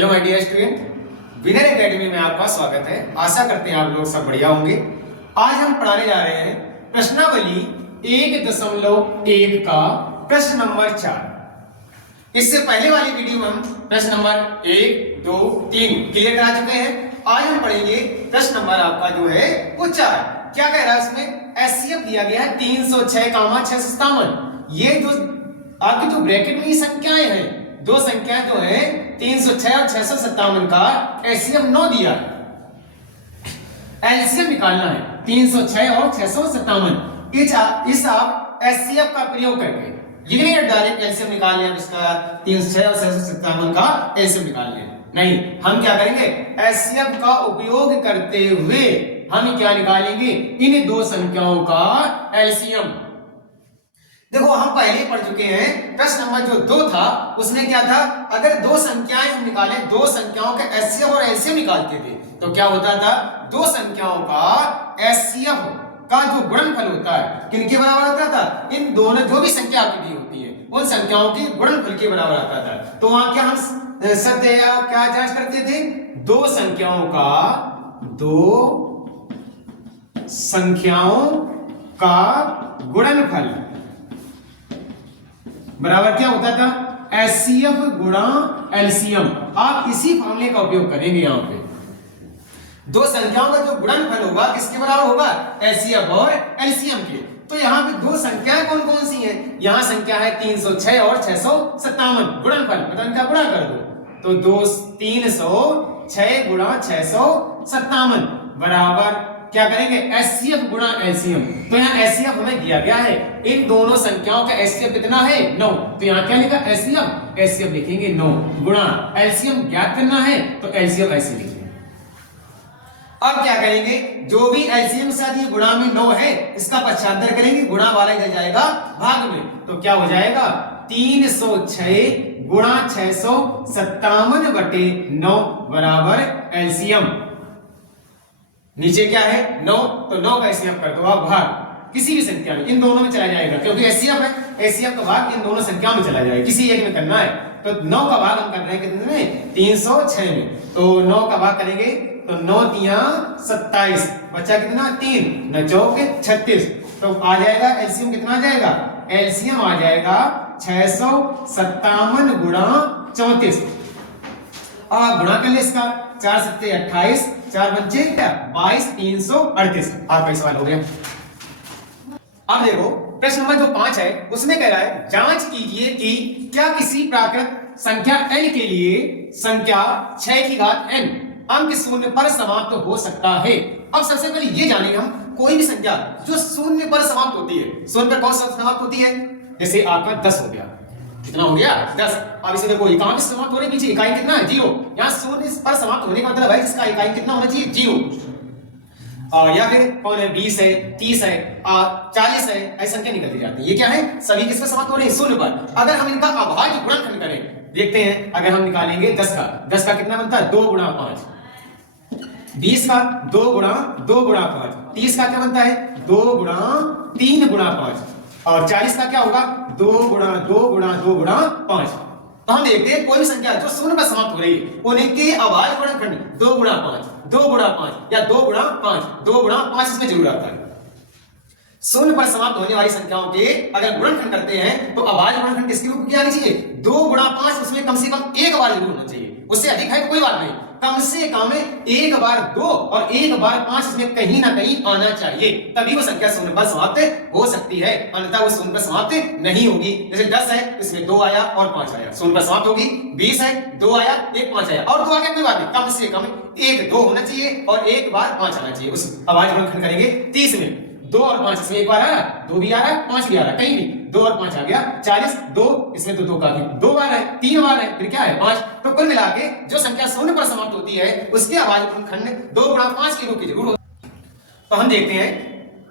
Hello my dear student, Winner Academy में आपका स्वागत है। आशा करते हैं आप लोग सब बढ़िया होंगे। आज हम पढ़ाने जा रहे हैं प्रश्नावली 1.1 का प्रश्न नंबर 4। इससे पहले वाली वीडियो में हम प्रश्न नंबर 1, 2, 3 क्लियर करा चुके हैं। आज हम पढ़ेंगे प्रश्न नंबर आपका जो है वो 4। क्या कह रहा है उसमें? एचसीएफ दिया गया है 306,657। ये जो आपकी जो ब्रैकेट में संख्याएं हैं, दो संख्याएं जो है 306 और 657 का एचसीएफ 9 दिया है। एलसीएम निकालना है 306 और 657। इस आप एचसीएफ का प्रयोग करके ये नहीं डायरेक्ट एलसीएम निकाल लें, इसका 306 और 657 का एलसीएम निकाल लें। नहीं, हम क्या करेंगे? एचसीएफ का उपयोग करते हुए हम क्या निकालेंगे? इन दो संख्याओं का एलसीएम। देखो, हम पहले ही पढ़ चुके हैं। प्रश्न नंबर जो 2 था उसमें क्या था? अगर दो संख्याएं हम निकालें, दो संख्याओं का एचसीएफ और एलसीएम निकालते थे तो क्या होता था? दो संख्याओं का एचसीएफ का जो गुणनफल होता है किनके बराबर आता था? इन दोनों जो भी संख्या आपकी दी होती है उन संख्याओं के गुणनफल के बराबर आता था। तो वहां क्या हम सत्य क्या जांच करते थे? दो संख्याओं का गुणनफल बराबर क्या होता था? एचसीएफ गुणा एलसीएम। आप इसी फॉर्मूले का उपयोग करेंगे। यहां पे दो संख्याओं का जो गुणनफल होगा किसके बराबर होगा? एचसीएफ और एलसीएम के। तो यहाँ पे दो संख्याएं कौन कौन सी हैं? यहाँ संख्या है 306 और 657। गुणनफल मतलब इनका गुणा कर दो तो 306 गुणा 657 बराबर क्या करेंगे? एचसीएफ गुणा एलसीएम। तो यहाँ एचसीएफ हमें दिया गया है, इन दोनों संख्याओं का एचसीएफ कितना है? 9। तो यहाँ क्या लिखा? एचसीएफ। एचसीएफ लिखेंगे 9 गुणा एलसीएम ज्ञात करना है तो एलसीएम ऐसे लिखेंगे। अब क्या करेंगे? जो भी एलसीएम साथ ये गुणा में 9 है इसका पक्षांतर करेंगे, गुणा वाला इधर जाएगा भाग में। तो क्या हो जाएगा? 306 गुणा 657 बटे 9 बराबर एलसीएम। नीचे क्या है? 9। तो 9 का एचसीएफ कर दो आप भाग किसी भी संख्या में, इन दोनों में चला जाएगा क्योंकि एचसीएफ है। एचसीएफ का भाग इन दोनों संख्याओं में चला जाएगा, किसी एक में करना है। तो 9 का भाग हम कर रहे हैं कितने में? 306 में। तो 9 का भाग करेंगे तो 9 तिया 27, बचा कितना? 3, 9 चौके 36। तो आ जाएगा एलसीएम कितना आ जाएगा? एलसीएम आ जाएगा 657 गुणा 34। अब आप गुणा कर ले इसका, 4 सत्ते 28, 4 पंचे 22, 338। आपका सवाल हो गया। अब देखो प्रश्न नंबर जो 5 है उसमें कह रहा है जांच कीजिए कि क्या किसी प्राकृत संख्या n के लिए संख्या 6 की घात n अंक शून्य पर समाप्त हो सकता है। अब सबसे पहले ये जानेंगे हम कोई भी संख्या जो शून्य पर समाप्त होती है। शून्य पर कौन सा समाप्त होती है? जैसे आपका 10 हो गया। कितना हो गया? 10। अब इसे देखो कहां पे समाप्त हो रही है? पीछे इकाई कितना है? 0। यहाँ शून्य पर समाप्त होने का मतलब है इसका इकाई कितना होना चाहिए? 0। या फिर कौन है? 20 है, 30 है, 40 है, ऐसी संख्या निकलती जाती है। ये क्या है? सभी किस पर समाप्त हो रहे हैं? शून्य पर। अगर हम इनका अभाज्य गुणनखंड करें, देखते हैं। अगर हम निकालेंगे 10 का कितना बनता है? 2 गुणा 5। 20 का 2 गुणा 2 गुणा 5। 30 का क्या बनता है? 2 गुणा 3 गुणा 5। और 40 का क्या होगा? 2 गुणा 2 गुणा 2 गुणा 5। तो हम देखते हैं कोई भी संख्या जो शून्य पर समाप्त हो रही है उनके अभाज्य गुणनखंड 2 गुणा 5, 2 गुणा 5 या 2 गुणा 5, 2 गुणा 5 इसमें जरूर आता है। शून्य पर समाप्त होने वाली संख्याओं के अगर गुणनखंड करते हैं तो अभाज्य गुणनखंड किसके रूप में आनी चाहिए? 2 गुणा 5। उसमें कम से कम एक बार जरूर होना चाहिए, उससे अधिक है तो कोई बात नहीं। कम से कम एक बार 2 और एक बार 5 इसमें कहीं ना कहीं आना चाहिए, तभी वो संख्या शून्य पर समाप्त हो सकती है, अन्यथा वो शून्य पर समाप्त नहीं होगी। जैसे 10 है, इसमें 2 आया और 5 आया, शून्य पर समाप्त होगी। 20 है, 2 आया, एक 5 आया और 2 आ गया, कोई बात नहीं। कम से कम एक 2 होना चाहिए और एक बार 5 आना चाहिए। उस अभाज्य गुणनखंड करेंगे 30 में 2 और 5 इसमें एक बार आया, 2 भी आ रहा है, 5 भी आ रहा है, कहीं भी 2 और 5 आ गया। 40 2 इसमें तो 2 का भी 2 बार है, 3 बार है, फिर क्या है? 5। तो कुल मिला के जो संख्या शून्य पर समाप्त होती है उसके अभाज्य गुणनखंड 2 गुणा 5 के रूप की जरूर होता है। तो हम देखते हैं,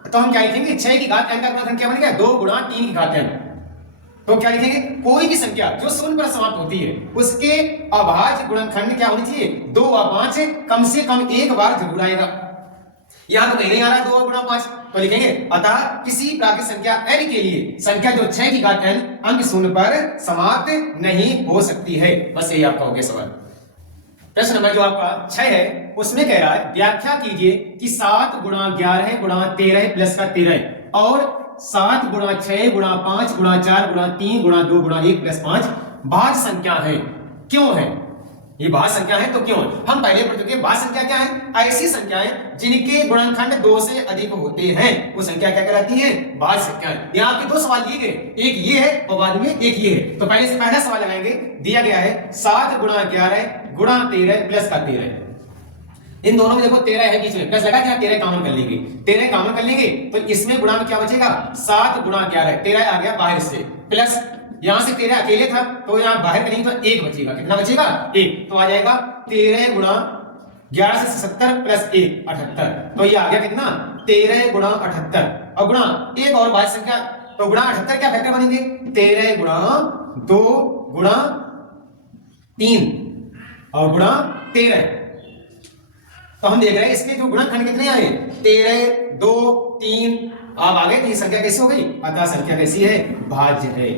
तो हम क्या लिखेंगे? 6 की घात n का गुणनखंड क्या बन गया? 2 गुणा 3 की घात n। तो क्या लिखेंगे? कोई भी संख्या जो शून्य पर समाप्त होती है उसके अभाज्य गुणनखंड क्या होनी चाहिए? 2 और 5 कम से कम एक बार जरूर आएगा। यहां तो कहीं नहीं आ रहा है 2 गुणा 5, तो लिखेंगे अतः किसी प्राकृत संख्या n के लिए संख्या जो 6 की घात n अंक शून्य पर समाप्त नहीं हो सकती है। बस यही आपका हो गया सवाल। प्रश्न नंबर जो आपका 6 है उसमें कह रहा है व्याख्या कीजिए कि 7 गुणा 11 गुणा 13 प्लस का 13 और 7 गुणा 6 गुणा 5 गुणा 4 गुणा 3 गुणा 2 गुणा 1 प्लस 5 भाज्य संख्या है, क्यों है? ये भाज्य संख्या है तो क्यों है? हम पहले पढ़ चुके भाज्य संख्या क्या है? ऐसी संख्याएं जिनके गुणनखंड 2 से अधिक होते हैं वो संख्या क्या कहलाती है? भाज्य संख्या। यहाँ पे 2 सवाल दिए गए, एक ये है और बाद में एक ये है। तो पहले से पहला सवाल लगाएंगे, दिया गया है 7 गुणा 11 गुणा 13 प्लस का 13। इन दोनों में देखो 13 है बीच में, प्लस लगा क्या? 13 कॉमन कर लेंगे, 13 कॉमन कर लेंगे तो इसमें गुणा में क्या बचेगा? 7 गुणा 11, 13 आ गया बाहर से, प्लस यहां से 13 अकेले था तो यहां बाहर करेंगे तो 1 बचेगा। कितना बचेगा? 1। तो आ जाएगा 13 गुणा 11 से 70 प्लस 1 78। तो ये आ गया कितना? 13 गुणा 78 और गुणा एक और भाज्य संख्या, तो गुणा 78 क्या फैक्टर बनेंगे? 13 गुणा 2 गुणा 3 और गुणा 13। तो हम देख रहे हैं इसके जो गुणनखंड कितने आए? 13 2 3। अब आगे तो ये संख्या कैसी हो गई? अतः संख्या कैसी है? भाज्य है।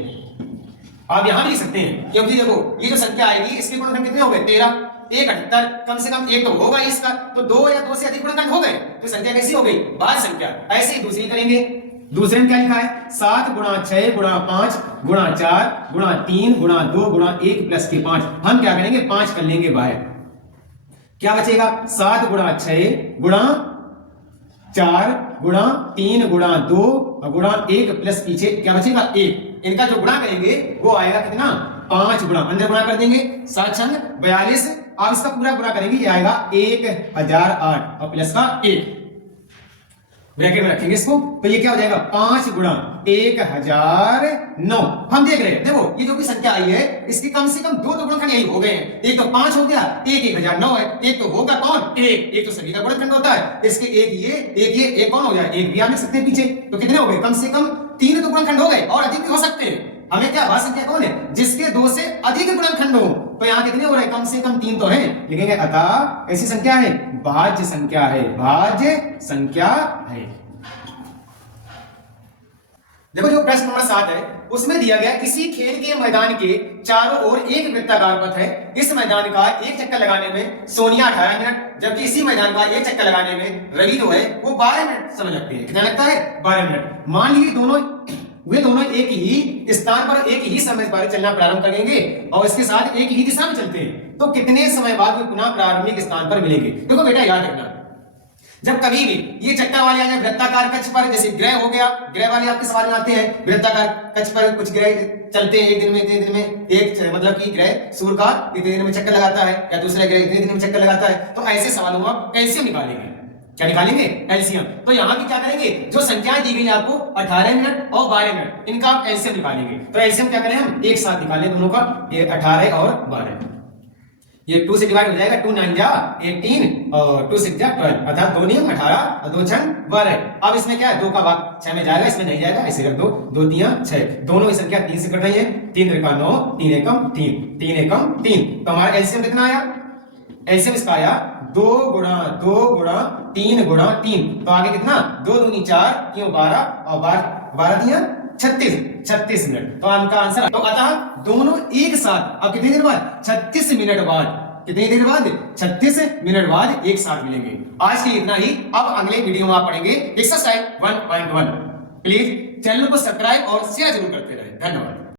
आप यहां भी लिख सकते हैं क्योंकि देखो ये जो संख्या आएगी इसके गुणनखंड कितने हो गए? 13 1 78, कम से कम एक तो होगा इसका, तो 2 या 2 से अधिक गुणनखंड हो गए तो संख्या कैसी हो गई? भाज्य संख्या। ऐसे ही दूसरी करेंगे, दूसरे में क्या लिखा है? 7 गुणा 6 गुणा 5 गुणा 4 गुणा 3 गुणा 2 गुणा 1 प्लस के 5। हम क्या करेंगे? 5 कर लेंगे बाहर, क्या बचेगा? 7 गुणा 6 गुणा 4 गुणा 3 गुणा 2 गुणा 1 प्लस पीछे क्या बचेगा? 1। इनका जो गुणा करेंगे वो आएगा कितना? 5 गुणा, अंदर गुणा कर देंगे 7 छंग 42। आप इसका पूरा गुणा करेंगे ये आएगा 1008 और प्लस का 1 ब्रैकेट में रखेंगे इसको, तो ये क्या हो जाएगा? 5 गुणा 1009। हम देख रहे हैं देखो ये जो भी संख्या आई है इसकी कम से कम 2 तो गुणनखंड यही हो गए हैं। एक तो 5 हो गया, एक 1009 है, एक तो होगा कौन? एक तो सभी का गुणनखंड होता है। इसके एक ये एक कौन हो जाए? एक भी आप लिख सकते हैं पीछे, तो कितने हो गए? कम से कम 3 तो गुणनखंड हो गए और अधिक भी हो सकते हैं। हमें क्या भाज्य संख्या कौन है? जिसके 2 से अधिक गुणनखंड हो। तो यहाँ कितने हो रहे हैं? कम से कम 3 तो है, लिखेंगे अतः ऐसी संख्या है भाज्य संख्या है, भाज्य संख्या है। देखो जो प्रश्न नंबर 7 है उसमें दिया गया किसी खेल के मैदान के चारों ओर एक वृत्ताकार पथ है। इस मैदान का एक चक्कर लगाने में सोनिया 18 मिनट, जबकि इसी मैदान का एक चक्कर लगाने में रवि जो है वो 12 मिनट समय लगते हैं। कितना लगता है? 12 मिनट। मान लीजिए वे दोनों एक ही स्थान पर एक ही समय पर चलना प्रारंभ करेंगे और इसके साथ एक ही दिशा में चलते हैं, तो कितने समय बाद वे पुनः प्रारंभिक स्थान पर मिलेंगे? देखो बेटा याद रखना, जब कभी भी ये चक्कर वाले आ जाए वृत्ताकार कक्ष पर, जैसे ग्रह हो गया, ग्रह वाले आपके सवाल में आते हैं, वृत्ताकार कक्ष पर कुछ ग्रह चलते हैं एक दिन में, इतने दिन में एक, मतलब कि ग्रह सूर्य का इतने दिन में चक्कर लगाता है या दूसरा ग्रह इतने दिन में चक्कर लगाता है, तो ऐसे सवालों में आप एलसीएम निकालेंगे। क्या निकालेंगे? एलसीएम। तो यहाँ भी क्या करेंगे? जो संख्याएं दी गई आपको 18 मिनट और 12 मिनट, इनका आप एलसीएम निकालेंगे। तो एलसीएम क्या करें हम? एक साथ निकालें दोनों का, ये 18 और 12। ये 2 से डिवाइड हो जाएगा, 2 9 जा 18 और 2 6 जा 12, अर्थात 2 9 18 और 2 6 12। अब इसमें क्या है? 2 का भाग 6 में जाएगा, इसमें नहीं जाएगा, ऐसे रख दो, 2 3 6। दोनों की संख्या 3 से कट रही है, 3 3 9, 3 एकम 3, 3 एकम 3। तो हमारा एलसीएम कितना आया? एलसीएम इसका आया 2 गुणा 2 गुणा 3 गुणा 3। तो आगे कितना? 2 दूनी 4, 3 12 और 12 दिया 36 मिनट। तो इनका आंसर, तो अतः दोनों एक साथ अब कितने देर बाद? 36 मिनट बाद। कितनी देर बाद? 36 मिनट बाद एक साथ मिलेंगे। आज के लिए इतना ही। अब अगले वीडियो में आप पढ़ेंगे एक्सरसाइज 1.1। प्लीज चैनल को सब्सक्राइब और शेयर जरूर करते रहे। धन्यवाद।